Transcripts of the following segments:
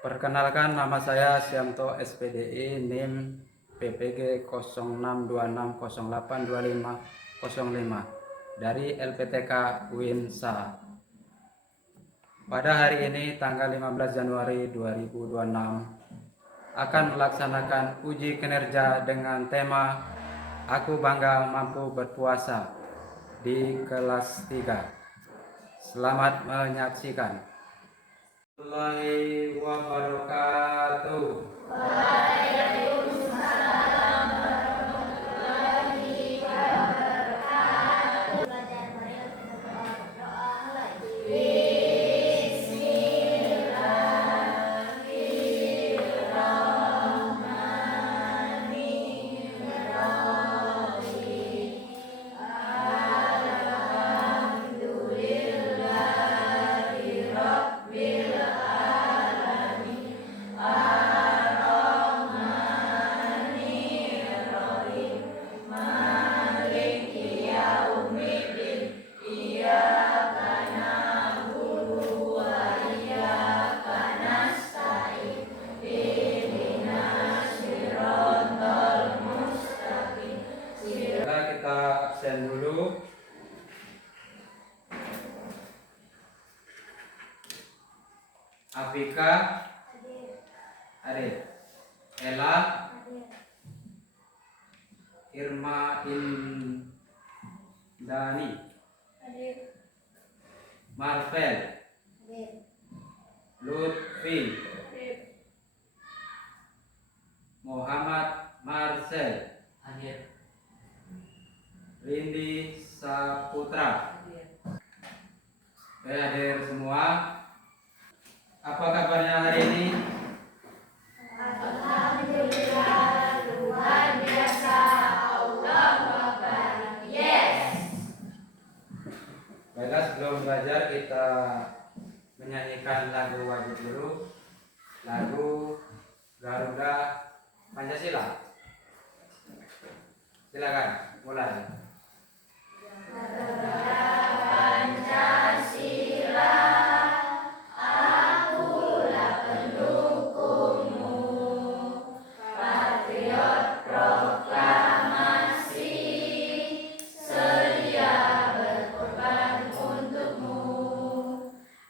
Perkenalkan, nama saya Siamto SPDI, NIM PPG 0626082505 dari LPTK Winsa. Pada hari ini tanggal 15 Januari 2026 akan melaksanakan uji kinerja dengan tema Aku Bangga Mampu Berpuasa di kelas 3. Selamat menyaksikan. Warahmatullahi wabarakatuh. Waalaikumsalam warahmatullahi wabarakatuh. Kita absen dulu. Afika hadir. Ella Irma Indani Marvel Lutfi Muhammad Marcel Rindi Saputra hadir semua. Apa kabarnya hari ini? Alhamdulillah, luar biasa. Allahu Akbar. Yes. Baiklah, sebelum belajar kita menyanyikan lagu wajib dulu, lagu Garuda Pancasila. Silakan mulai. Pancasila, akulah pendukungmu, patriot proklamasi, sedia berkorban untukmu.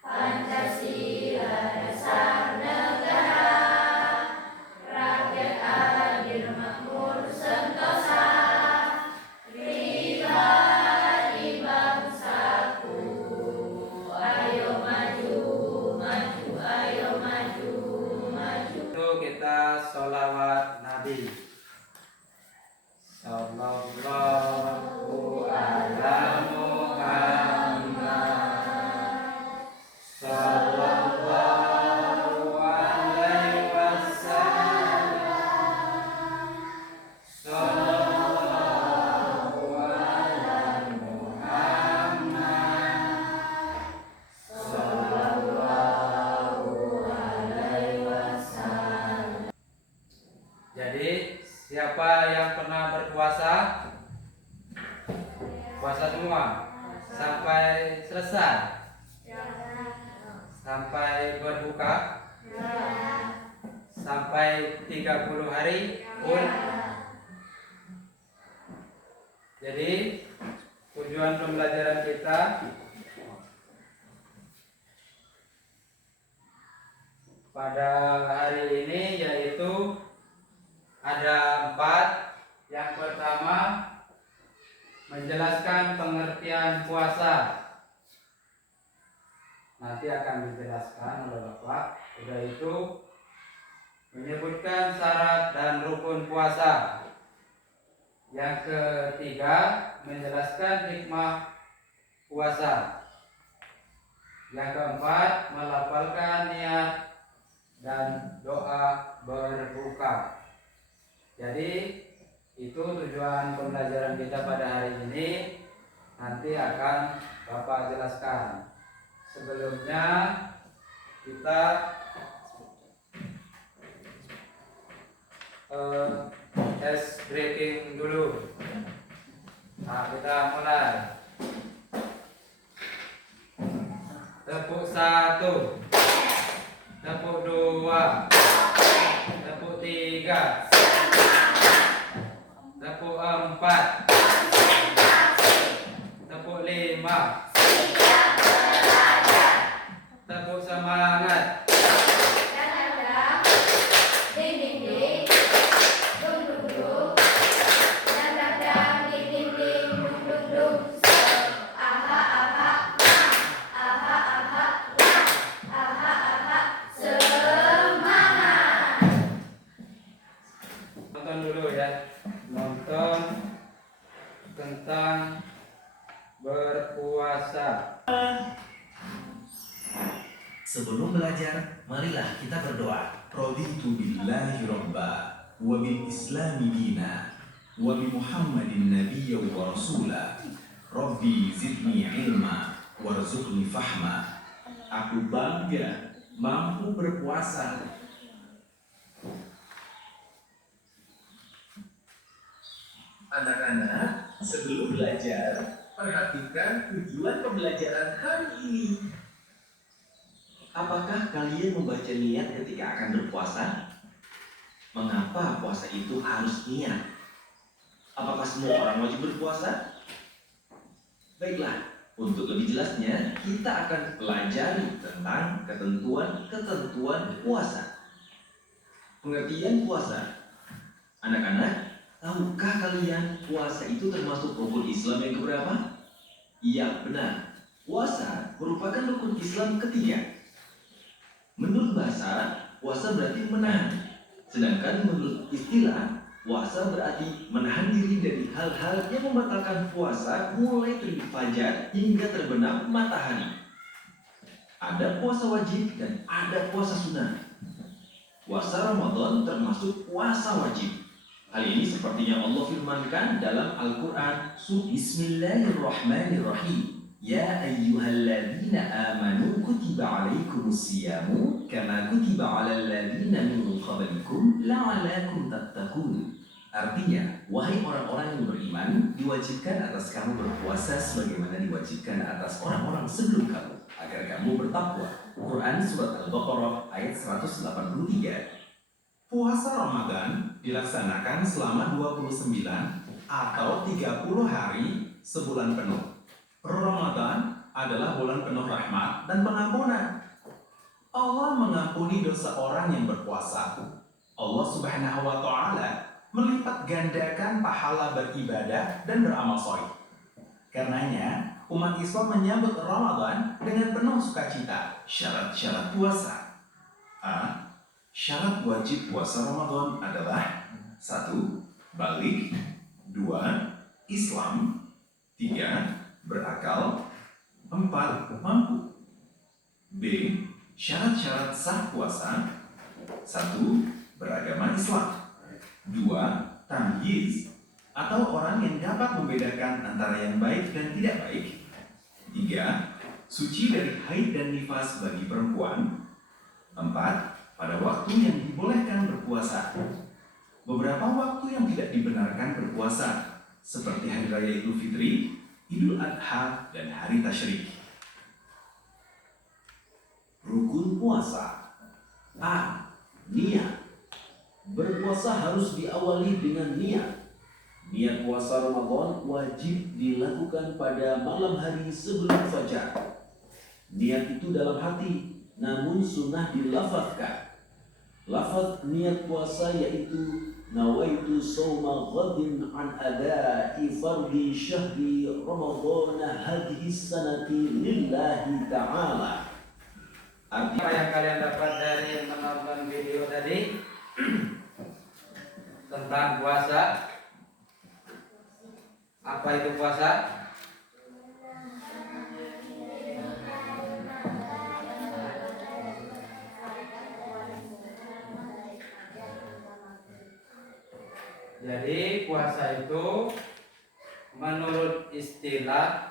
Pancasila dasar negara, rakyat adil makmur sentosa, pribadi bangsaku. Ayo maju, maju, ayo maju, maju. Itu kita sholawat Nabi. Sallallahu ala Muhammad. Sallallahu alaihi wasallam. Sallallahu ala Muhammad. Sallallahu alaihi wasallam. Jadi siapa yang pernah berpuasa? Puasa semua sampai selesai, sampai berbuka, sampai 30 hari pun. Jadi tujuan pembelajaran kita pada hari ini yaitu ada 4. Yang pertama, menjelaskan pengertian puasa. Nanti akan dijelaskan oleh Bapak. Sudah itu menyebutkan syarat dan rukun puasa. Yang ketiga, menjelaskan hikmah puasa. Yang keempat, melafalkan niat dan doa berbuka. Jadi itu tujuan pembelajaran kita pada hari ini. Nanti akan Bapak jelaskan. Sebelumnya kita ice breaking dulu. Nah, kita mulai. Tepuk 1, tepuk 2, 3. Tepuk 4. Tepuk 5. Tepuk semangat. Nonton dulu ya. Nonton tentang berpuasa. Sebelum belajar, marilah kita berdoa. Raditu billahi robba, wa bil islami dina, wa bi Muhammadin nabiyya wa rasula. Rabbi zidni ilma, warzuqni fahma. Aku bangga mampu berpuasa. Anak-anak, sebelum belajar, perhatikan tujuan pembelajaran hari ini. Apakah kalian membaca niat ketika akan berpuasa? Mengapa puasa itu harus niat? Apakah semua orang wajib berpuasa? Baiklah, untuk lebih jelasnya, kita akan pelajari tentang ketentuan puasa. Pengertian puasa. Anak-anak, tahukah kalian puasa itu termasuk rukun Islam yang keberapa? Iya, benar. Puasa merupakan rukun Islam ketiga. Menurut bahasa, puasa berarti menahan. Sedangkan menurut istilah, puasa berarti menahan diri dari hal-hal yang membatalkan puasa mulai terbit fajar hingga terbenam matahari. Ada puasa wajib dan ada puasa sunnah. Puasa Ramadan termasuk puasa wajib. Hal ini sepertinya Allah firmankan dalam Al-Quran, Bismillahirrahmanirrahim. Ya ayyuhalladzina amanu kutiba alaikumus-siyamu kama kutiba alal ladzina min qablikum la'allakum tattaqun. Artinya, wahai orang-orang yang beriman, diwajibkan atas kamu berpuasa sebagaimana diwajibkan atas orang-orang sebelum kamu, agar kamu bertakwa. Quran Surat Al-Baqarah ayat 183. Puasa Ramadan dilaksanakan selama 29 atau 30 hari sebulan penuh. Ramadan adalah bulan penuh rahmat dan pengampunan. Allah mengampuni dosa orang yang berpuasa. Allah Subhanahu wa Ta'ala melipat gandakan pahala beribadah dan beramal sholih. Karenanya, umat Islam menyambut Ramadan dengan penuh sukacita. Syarat-syarat puasa. A. Syarat wajib puasa Ramadan adalah 1. Balik. 2. Islam. 3. Berakal. 4. Mampu. B. Syarat-syarat sah puasa. 1. Beragama Islam. 2. Tamyiz, atau orang yang dapat membedakan antara yang baik dan tidak baik. 3. Suci dari haid dan nifas bagi perempuan. 4. Pada waktu yang dibolehkan berpuasa. Beberapa waktu yang tidak dibenarkan berpuasa, seperti Hari Raya Idul Fitri, Idul Adha, dan Hari Tasyrik. Rukun puasa. A. Niat. Berpuasa harus diawali dengan niat. Niat puasa Ramadan wajib dilakukan pada malam hari sebelum fajar. Niat itu dalam hati, namun sunnah dilafazkan. Lafaz niat puasa yaitu nawaitu shauma ghadin an ada'i fardhi syahri Ramadan hadhihi sanati lillahi ta'ala. Apa yang kalian dapat dari menonton video tadi tentang puasa? Apa itu puasa? Jadi puasa itu menurut istilah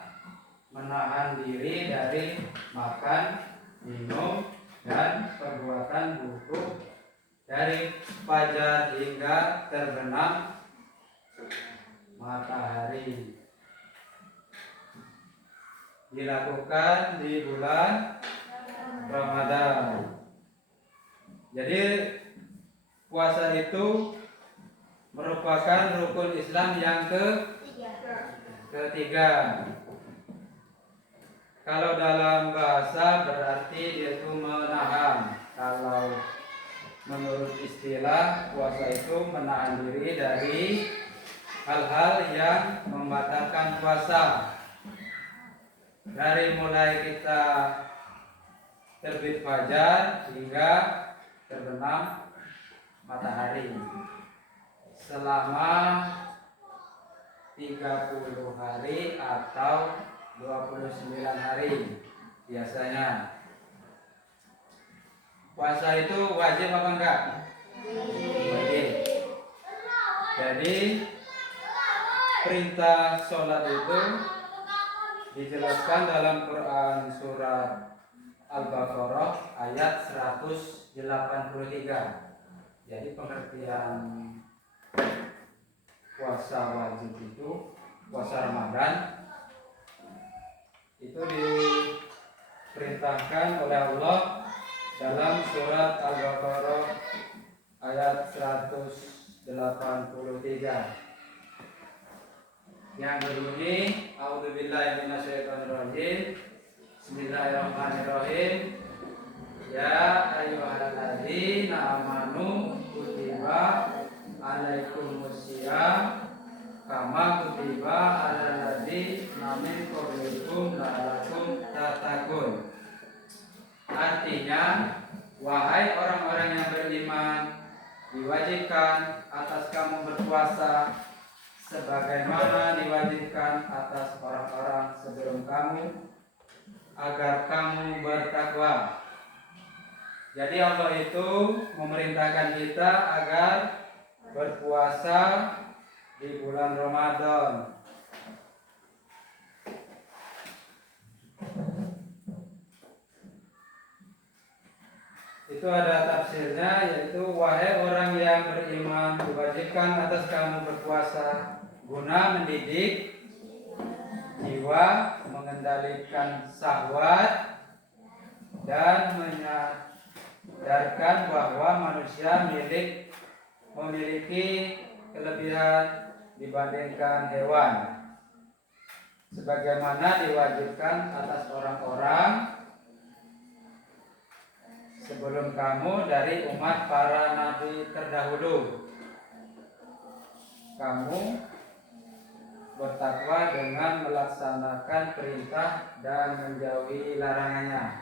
menahan diri dari makan, minum, dan perbuatan buruk dari fajar hingga terbenam matahari. Dilakukan di bulan Ramadan. Jadi puasa itu merupakan rukun Islam yang ketiga. Kalau dalam bahasa berarti dia itu menahan. Kalau menurut istilah, puasa itu menahan diri dari hal-hal yang membatalkan puasa. Dari mulai kita terbit fajar hingga terbenam matahari selama 30 hari atau 29 hari biasanya. Puasa itu wajib apa enggak? Wajib. Jadi perintah sholat itu dijelaskan dalam Quran surat Al-Baqarah ayat 183. Jadi pengertian puasa wajib itu, puasa Ramadan itu diperintahkan oleh Allah dalam surat Al-Baqarah ayat 183 yang berbunyi A'udzubillahi minasyaitonirrajim. Bismillahirrahmanirrahim. Ya ayyuhalladzina amanu kutiba alaikumusiyam kama kutiba alal ladzina min qablikum la'allakum tattaqun. Artinya, wahai orang-orang yang beriman, diwajibkan atas kamu berpuasa sebagaimana diwajibkan atas orang-orang sebelum kamu, agar kamu bertakwa. Jadi Allah itu memerintahkan kita agar berpuasa di bulan Ramadan. Itu ada tafsirnya, yaitu wahai orang yang beriman, diwajibkan atas kamu berpuasa guna mendidik jiwa, mengendalikan syahwat, dan menyadarkan bahwa manusia memiliki kelebihan dibandingkan hewan, sebagaimana diwajibkan atas orang-orang sebelum kamu dari umat para nabi terdahulu. Kamu bertakwa dengan melaksanakan perintah dan menjauhi larangannya.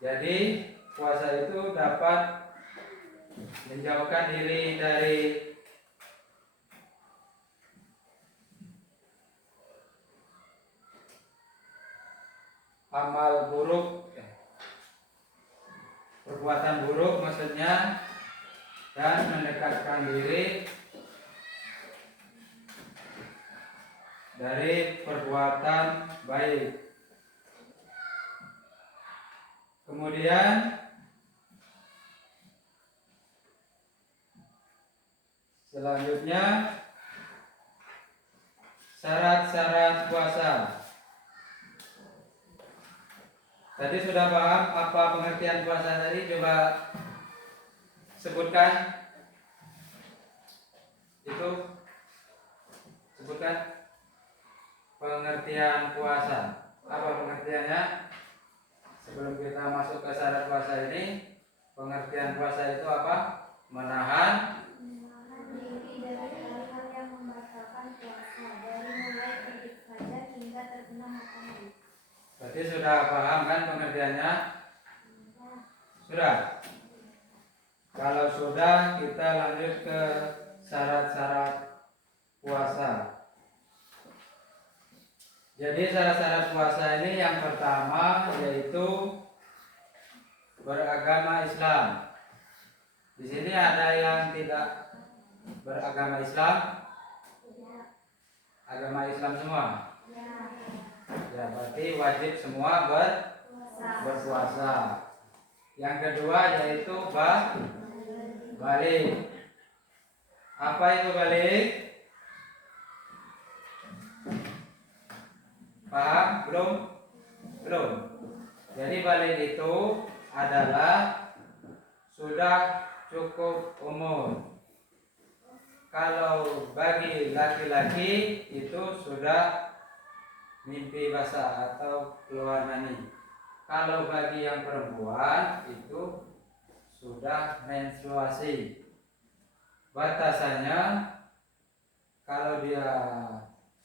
Jadi puasa itu dapat menjauhkan diri dari amal buruk, perbuatan buruk maksudnya, dan mendekatkan diri dari perbuatan baik. Kemudian selanjutnya syarat-syarat puasa. Tadi sudah paham apa pengertian puasa tadi? Coba sebutkan. Sebutkan pengertian puasa. Apa pengertiannya? Sebelum kita masuk ke syarat puasa ini, pengertian puasa itu apa? Menahan diri dari hal-hal yang membatalkan puasa, dari mulai terbit fajar hingga terbenam matahari. Berarti sudah paham kan pengertiannya? Sudah? Kalau sudah, kita lanjut ke syarat-syarat puasa. Jadi syarat-syarat puasa ini yang pertama yaitu beragama Islam. Di sini ada yang tidak beragama Islam? Agama Islam semua? Ya, berarti wajib semua berpuasa. Yang kedua yaitu balik. Apa itu balik? Paham? Belum. Jadi balik itu adalah sudah cukup umur. Kalau bagi laki-laki itu sudah mimpi basah atau keluar mani. Kalau bagi yang perempuan itu sudah menstruasi. Batasannya kalau dia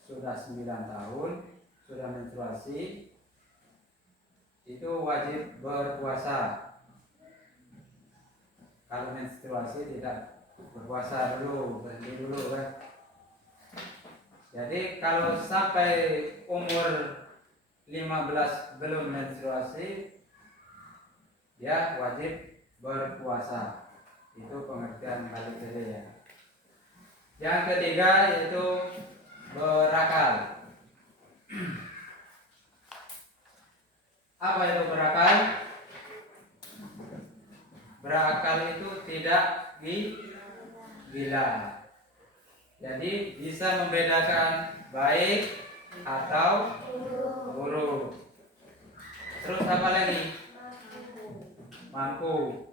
sudah 9 tahun sudah menstruasi itu wajib berpuasa. Kalau menstruasi tidak berpuasa dulu, berhenti dulu kan. Jadi kalau sampai umur 15 belum menstruasi, dia wajib berpuasa. Itu pengertian balik tadi ya. Yang ketiga yaitu berakal. Apa itu berakal? Berakal itu tidak gila. Jadi bisa membedakan baik atau buruk. Terus apa lagi? Mampu.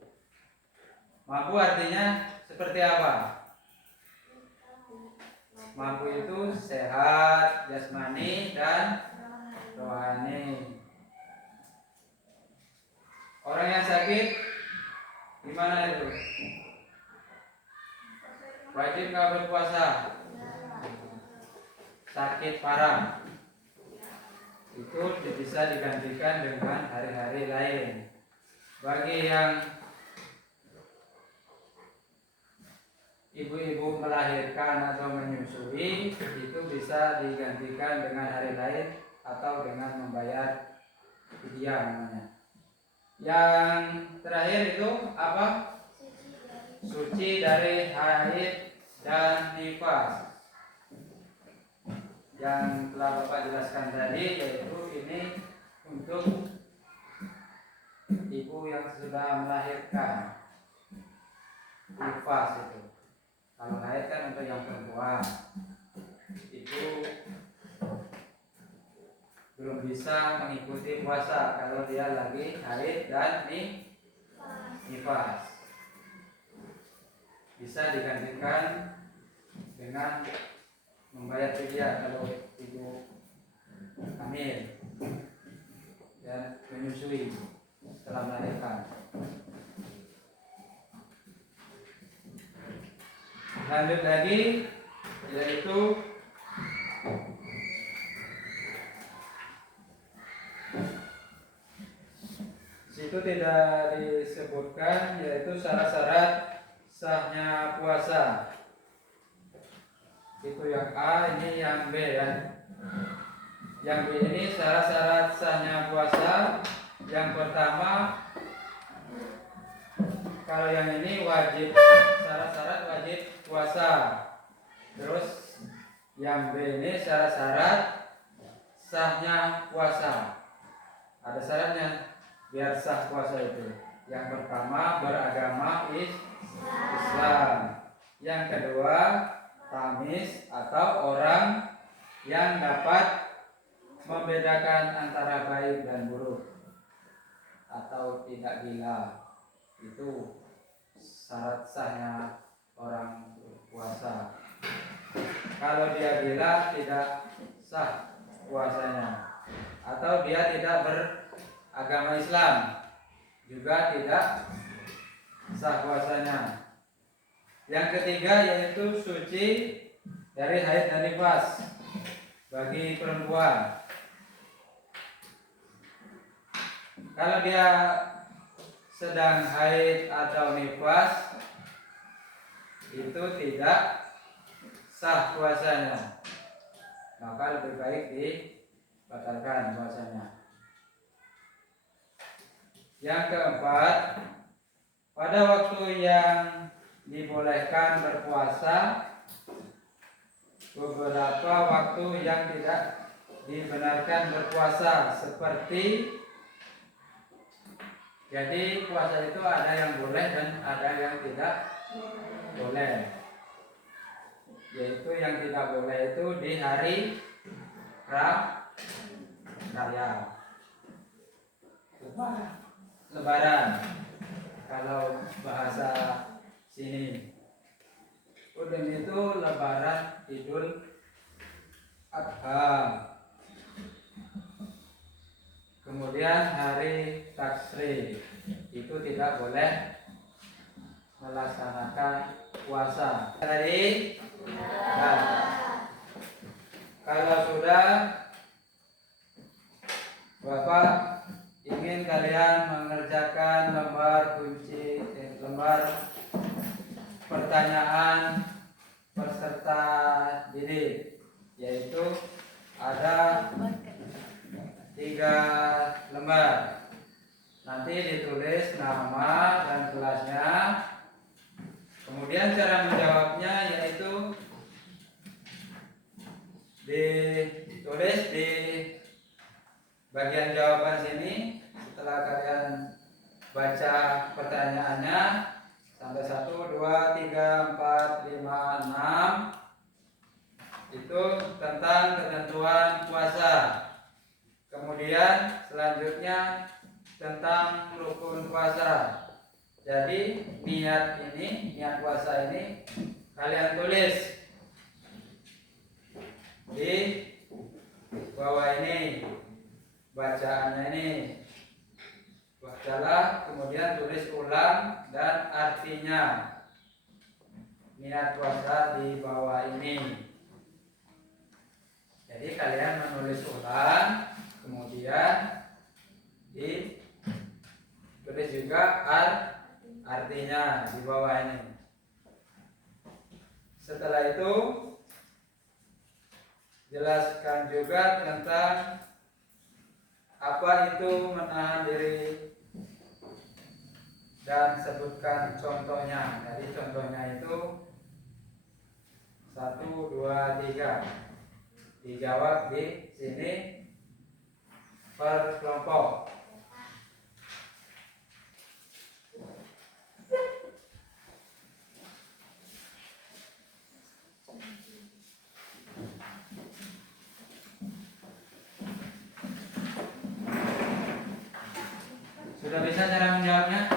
Mampu artinya seperti apa? Mampu itu sehat, jasmani dan rohani. Orang yang sakit gimana itu? Wajib nggak berpuasa? Sakit parah itu bisa digantikan dengan hari-hari lain. Bagi yang ibu-ibu melahirkan atau menyusui itu bisa digantikan dengan hari lain atau dengan membayar fidyah namanya. Yang terakhir itu apa? Suci dari haid dan nifas. Yang telah Bapak jelaskan tadi yaitu ini untuk ibu yang sudah melahirkan. Nifas itu. Kalau haid kan untuk yang perempuan. Itu belum bisa mengikuti puasa kalau dia lagi haid dan nifas. Bisa digantikan dengan membayar fidyah kalau ibu hamil dan menyusui setelah melahirkan. Lanjut lagi yaitu situ tidak disebutkan yaitu syarat-syarat sahnya puasa. Itu yang A, ini yang B ya. Yang B ini syarat-syarat sahnya puasa. Yang pertama, kalau yang ini wajib, syarat-syarat wajib puasa. Terus yang B ini syarat-syarat sahnya puasa. Ada syaratnya biar sah puasa itu. Yang pertama beragama Islam. Yang kedua tamis atau orang yang dapat membedakan antara baik dan buruk atau tidak gila. Itu syarat sahnya orang puasa. Kalau dia gila tidak sah puasanya. Atau dia tidak beragama Islam juga tidak sah puasanya. Yang ketiga yaitu suci dari haid dan nifas bagi perempuan. Kalau dia sedang haid atau nifas itu tidak sah puasanya, maka lebih baik dibatalkan puasanya. Yang keempat, pada waktu yang dibolehkan berpuasa, beberapa waktu yang tidak dibenarkan berpuasa, seperti jadi puasa itu ada yang boleh dan ada yang tidak boleh. Yaitu yang tidak boleh itu di hari raya, Lebaran. Kalau bahasa Idul Adha. Kemudian hari Tasyrik itu tidak boleh melaksanakan puasa. Tadi kalau sudah Bapak ingin kalian mengerjakan lembar kunci, lembar pertanyaan peserta didik, yaitu ada 3 lembar. Nanti ditulis nama dan kelasnya. Kemudian cara menjawabnya yaitu ditulis di bagian jawaban sini. Setelah kalian baca pertanyaannya sampai 1, 2, 3, 4, 5, 6 itu tentang ketentuan puasa. Kemudian selanjutnya tentang rukun puasa. Jadi niat puasa ini kalian tulis di bawah ini, bacaannya ini bacalah, kemudian tulis ulang dan artinya niat puasa di bawah ini. Jadi kalian menulis ulang, kemudian ditulis juga artinya di bawah ini. Setelah itu jelaskan juga tentang apa itu menahan diri dan sebutkan contohnya. Jadi contohnya itu 1, 2, 3 dijawab di sini per kelompok. Sudah bisa cara menjawabnya?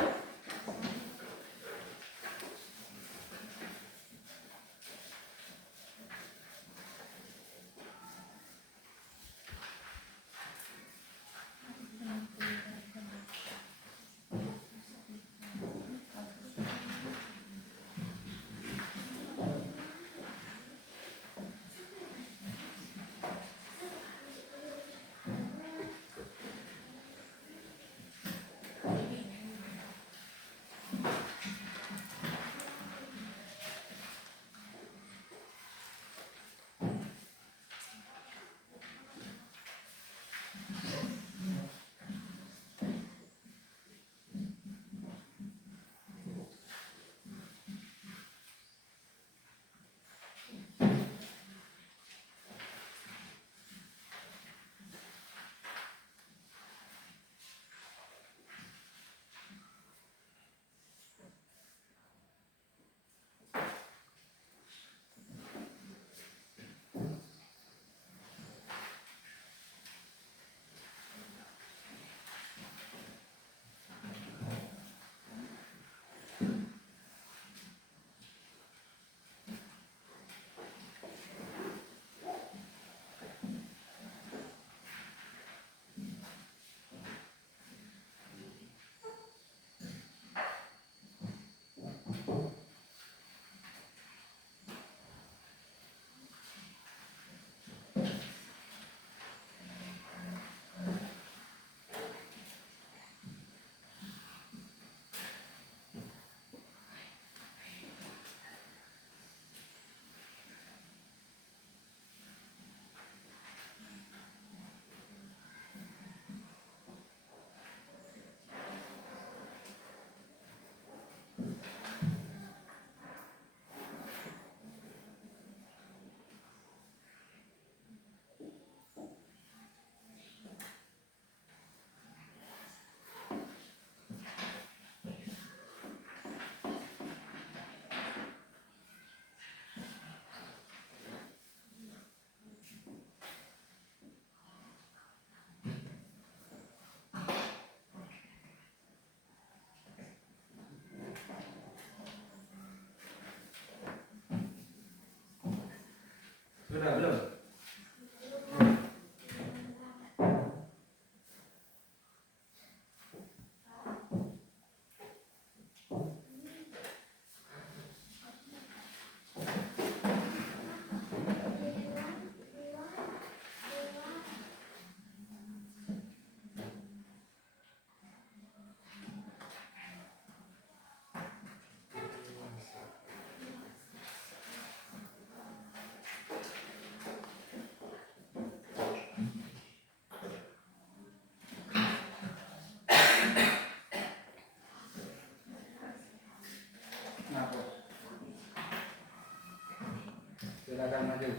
silakan maju.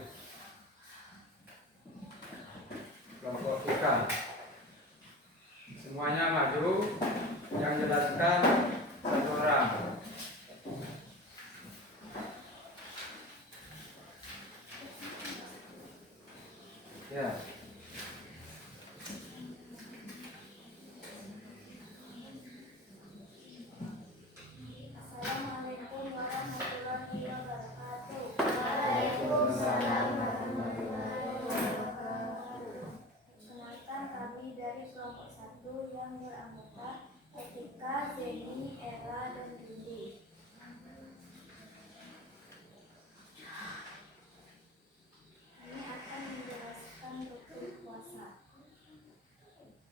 Kelompok 3. Semuanya maju. Yang jelaskan satu orang. Ya. Assalamualaikum warahmatullahi wabarakatuh. Waalaikumsalam warahmatullahi wabarakatuh. Perkenalkan, kami dari kelompok 1 yang beranggota Etika, Zeni, Ella, dan Dindi. Kami akan menjelaskan rukun puasa.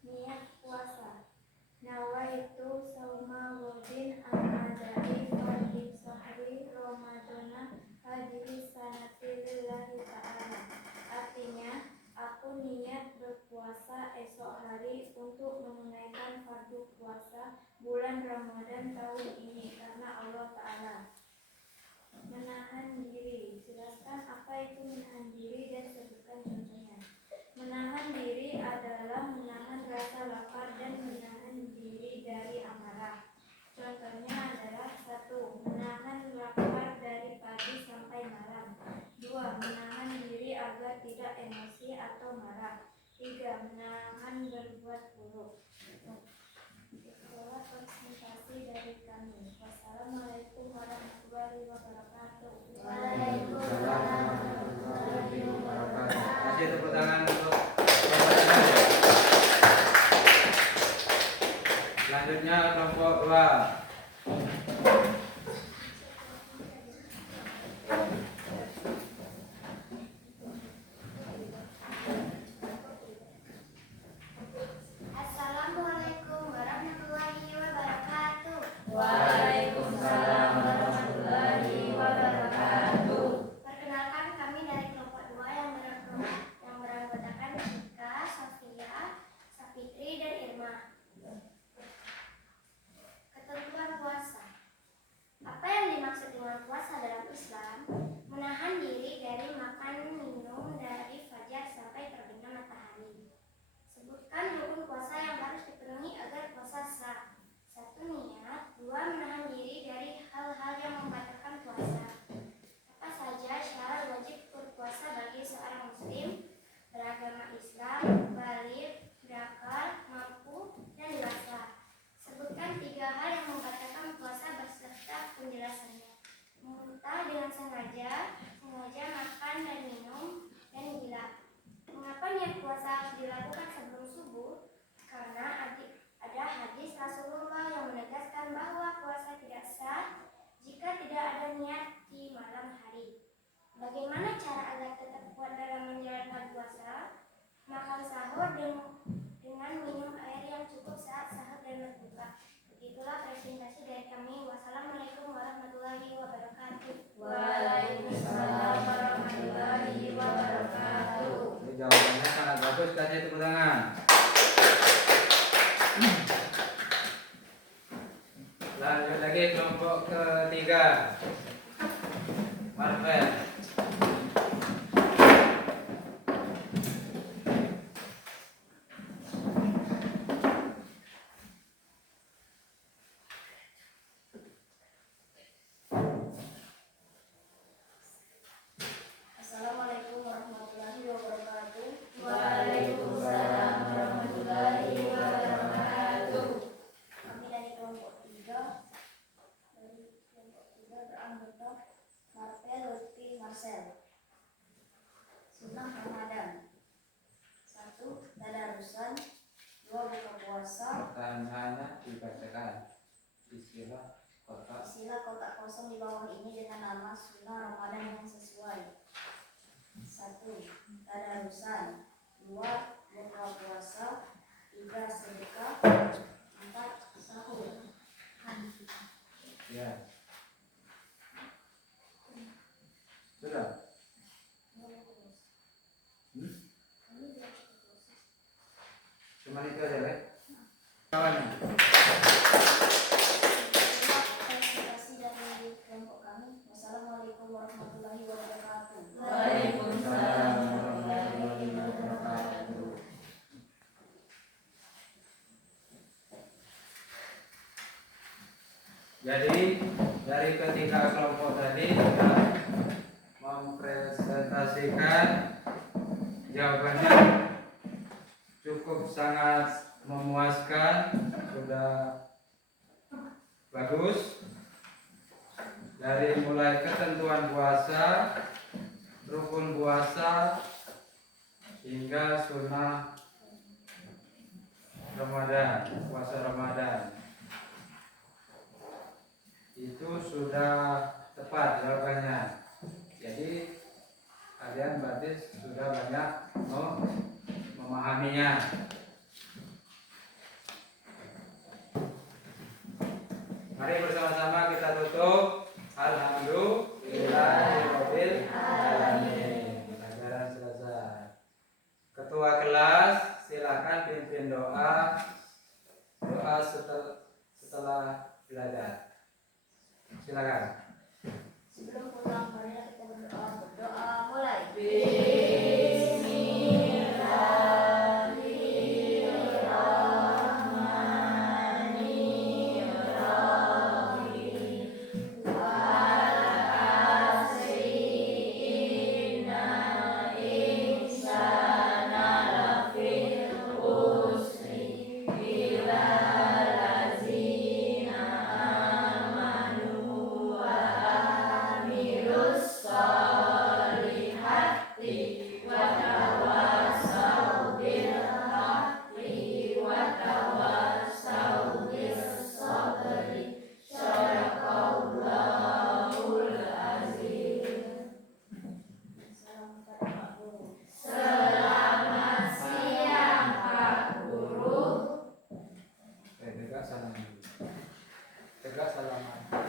Niat puasa. Nawaitu sauma wadin an-nadari fardin sahri Ramadana hadiri sanati lillahi ta'ala. Artinya, aku niat berpuasa esok hari untuk menunaikan fardu puasa bulan Ramadan tahun ini karena Allah Ta'ala. Menahan diri. Jelaskan apa itu menahan diri dan sebutkan contohnya. Menahan diri adalah menahan rasa lapar dan menahan diri dari amarah. Contohnya adalah 1. Menahan lapar dari pagi sampai malam. 2. Menahan diri agar tidak emosi atau marah. 3. Menahan berbuat buruk. Itulah presentasi dari kami. Wassalamualaikum warahmatullahi wabarakatuh. Waalaikumsalam warahmatullahi wabarakatuh. Kasih tepuk tangan untuk kelompok 3. Selanjutnya kelompok 2. Assalamualaikum warahmatullahi wabarakatuh. Waalaikumsalam warahmatullahi wabarakatuh. Perkenalkan, kami dari kelompok 2 yang beranggotakan Ika, Sofia, Safitri, dan Irma. Ketentuan puasa. Apa yang dimaksud dengan puasa dalam Islam? Menahan diri dari makan minum dari fajar sampai terbitnya matahari. Sebutkan rukun puasa yang harus dipenuhi agar puasa sah. 1. Niat. 2. Menahan diri dari hal-hal yang membatalkan puasa. Apa saja syarat wajib berpuasa bagi seorang muslim beragama Islam, baligh, berakal, mampu, dan dewasa? Sebutkan 3 hal yang membatalkan puasa beserta penjelasannya. Muntah dengan sengaja makan dan minum, dan gila. Mengapa niat puasa harus dilakukan sebelum subuh? Karena ada hadis Rasulullah yang menegaskan bahwa puasa tidak sah jika tidak ada niat di malam hari. Bagaimana cara agar tetap kuat dalam menjalankan puasa? Makan sahur dengan minum air yang cukup saat sahur dan berbuka. Itulah presentasi dari kami. Wassalamualaikum warahmatullahi wabarakatuh. Waalaikumsalam warahmatullahi wabarakatuh. Ini jawabannya sangat bagus. Kasih tepuk tangan. Lanjut lagi kelompok ketiga. Marvel. Assalamualaikum warahmatullahi wabarakatuh. Waalaikumsalam warahmatullahi wabarakatuh. Kami dari kelompok 3 beranggota Marvel, Lutfi, Marcel. Sunnah Ramadan. 1. Tadarusan. 2. Buka puasa. Pertanyaannya dibacakan. Istilah kotak kosong di bawah ini dengan nama Sunnah Ramadan yang sesuai. 1. Tadarusan. 2. Buka puasa. 3. Sedekah. 4. Sahur. Ya. Sudah. Cuma itu aja, Lek. Kawannya. Presentasi dari kelompok kami. Wassalamualaikum warahmatullahi wabarakatuh. Jadi dari ketiga kelompok tadi sudah mempresentasikan jawabannya cukup sangat memuaskan, sudah bagus. Dari mulai ketentuan puasa, rukun puasa, hingga sunnah Ramadan, puasa Ramadan, itu sudah tepat jawabannya. Jadi kalian berarti sudah banyak memahaminya. Mari bersama-sama kita tutup. Alhamdulillahirabbil alamin. Pelajaran selesai. Ketua kelas silakan pimpin doa setelah belajar. Silakan. Sebelum pulang, marilah kita berdoa. Berdoa mulai. Tegak salam. Tegak salam.